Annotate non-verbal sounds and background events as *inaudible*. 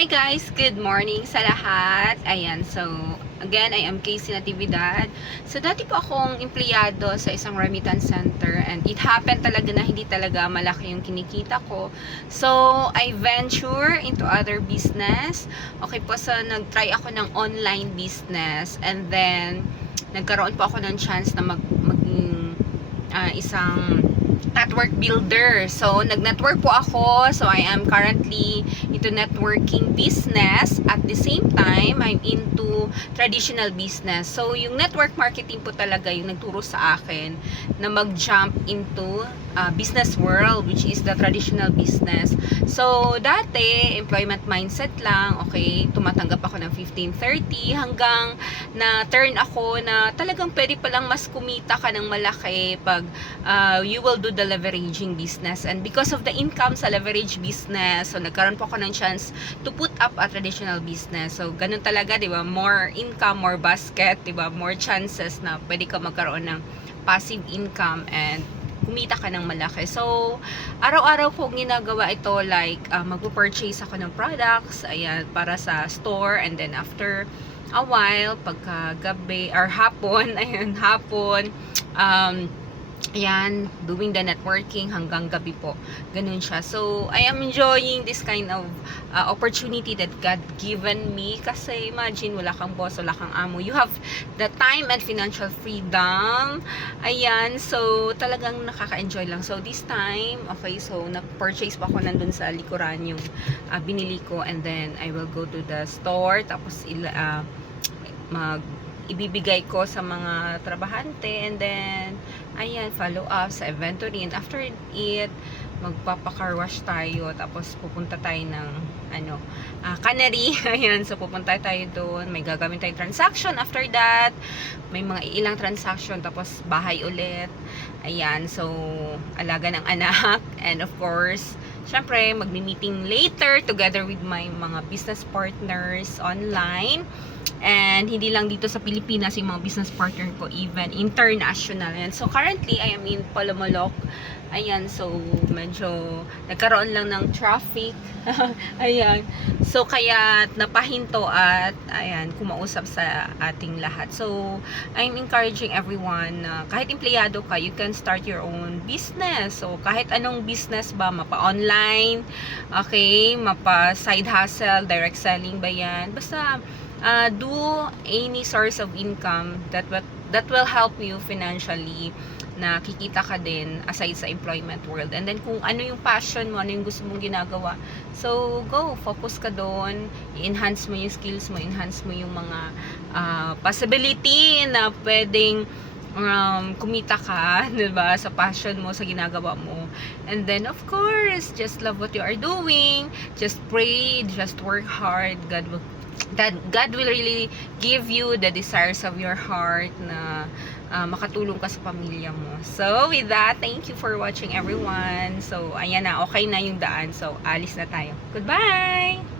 Hi guys! Good morning sa lahat. Ayan, so again, I am Casey Natividad. So dati po akong empleyado sa isang remittance center and it happened talaga na hindi talaga malaki yung kinikita ko. So I venture into other business. Okay po, so nag-try ako ng online business and then nagkaroon po ako ng chance na mag maging ah, isang network builder. So, nag-network po ako. So, I am currently into networking business. At the same time, I'm into traditional business. So, yung network marketing po talaga yung nagturo sa akin na mag-jump into uh, business world, which is the traditional business. So, dati, employment mindset lang. Okay, tumatanggap ako ng 15-30 hanggang na turn ako na talagang pwede palang mas kumita ka ng malaki pag uh, you will do the leveraging business. And because of the income sa leverage business, so nagkaroon po ako ng chance to put up a traditional business. So, ganun talaga, di ba? More income, more basket, di ba? More chances na pwede ka magkaroon ng passive income and kumita ka ng malaki. So, araw-araw ko ginagawa ito like uh, magpo-purchase ako ng products, ayan, para sa store and then after a while, pagka gabi or hapon, *laughs* ayan, hapon, um, ayan, doing the networking hanggang gabi po. Ganun siya. So, I am enjoying this kind of uh, opportunity that God given me kasi imagine, wala kang boss, wala kang amo. You have the time and financial freedom. Ayan, so talagang nakaka-enjoy lang. So, this time, okay, so na-purchase pa ako nandun sa likuran yung uh, binili ko and then I will go to the store tapos uh, mag ibibigay ko sa mga trabahante and then ayan follow up sa inventory and after it magpapa-car wash tayo tapos pupunta tayo ng ano ah, cannery. *laughs* Ayan so pupunta tayo doon may gagawin tayong transaction after that. May mga ilang transaction tapos bahay ulit. Ayan so alaga ng anak. *laughs* And of course syempre magmi-meeting later together with my mga business partners online And hindi lang dito sa Pilipinas yung mga business partner ko, even international. And so currently, I am in Palomolok. Ayan, so medyo nagkaroon lang ng traffic. *laughs* ayan. So kaya napahinto at ayan, kumausap sa ating lahat. So I'm encouraging everyone na kahit empleyado ka, you can start your own business. So kahit anong business ba, mapa-online, okay, mapa-side hustle, direct selling ba yan. Basta uh, do any source of income that what that will help you financially na kikita ka din aside sa employment world. And then kung ano yung passion mo, ano yung gusto mong ginagawa. So go, focus ka doon, i-enhance mo yung skills mo, enhance mo yung mga uh, possibility na pwedeng um, kumita ka, *laughs* 'di ba, sa passion mo, sa ginagawa mo. And then of course, just love what you are doing. Just pray, just work hard. God will that God will really give you the desires of your heart na uh, makatulong ka sa pamilya mo. So, with that, thank you for watching everyone. So, ayan na, okay na yung daan. So, alis na tayo. Goodbye!